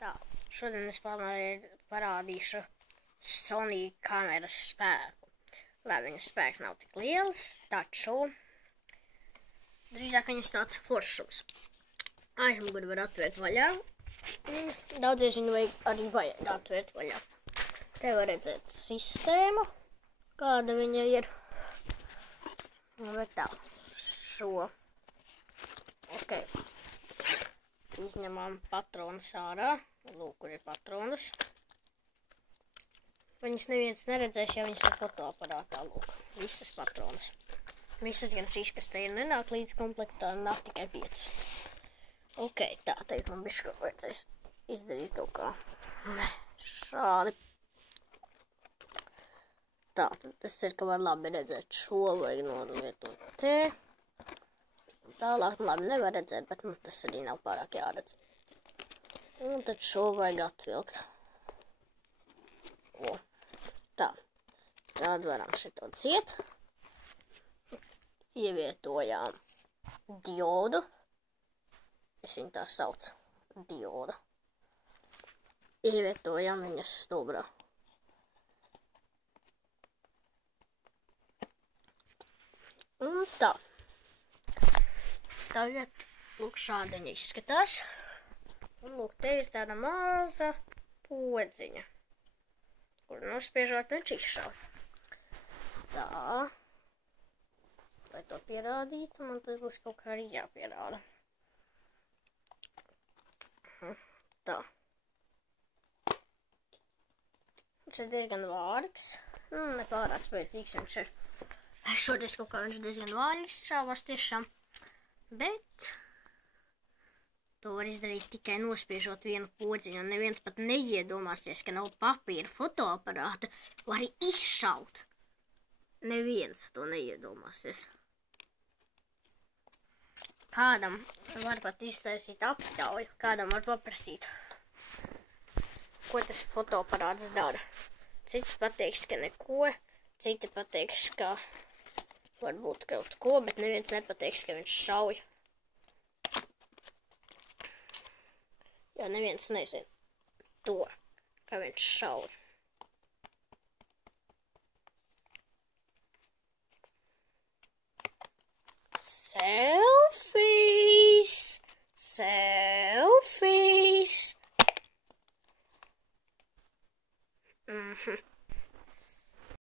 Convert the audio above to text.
Tā, šodien es parādīšu Sony kameras spēku. Lai viņas spēks nav tik liels, taču drīzāk viņas tāds foršums. Aizmuguri var atvērt vaļā. Daudzies viņu arī vajag atvērt vaļā. Te var redzēt sistēmu, kāda viņa ir. Bet tā, šo. Ok. Izņemam patronus ārā. Lūk, kur ir patronus. Viņas neviens neredzēs, ja viņas ir fotoaparātā. Lūk, visas patronus. Visas gan šīs, kas te ir, nenāk līdz komplektā, nāk tikai 5. Ok, tā, tagad man bišķi kaut vajadzēs izdarīt kaut kā. Šādi. Tā, tas ir, ka var labi redzēt. Šo vajag nolietot te. Tālāk labi nevar redzēt, bet tas arī nav pārāk jāredz. Un tad šo vajag atvilkt. O, tā. Tad varam šito ciet. Ievietojām diodu. Es viņu tā saucu. Dioda. Ievietojām viņas stubrā. Un tā. Tagad, lūk, šādi viņa izskatās. Un, lūk, te ir tāda maza podziņa, kur nospiežot viņš izšauj. Tā. Lai to pierādītu, man tas būs kaut kā arī jāpierāda. Tā. Viņš ir diezgan vārgs. Nepārāk spēcīgs viņš ir. Šodien kaut kā viņš diezgan vāļs šāvās tiešām. Bet to var izdarīt tikai nospiežot vienu podziņu. Un neviens pat neiedomāsies, ka nav papīra fotoaparāta, var arī izšaut. Neviens to neiedomāsies. Kādam var pat iztaisīt aptauju, kādam var paprasīt, ko tas fotoaparāts dara. Cits pateiks, ka neko, citi pateiks, ka varbūt kaut ko, bet neviens nepateiks, ka viņš šauj. Jo neviens nezina to, ka viņš šauj. Selfies! Selfies!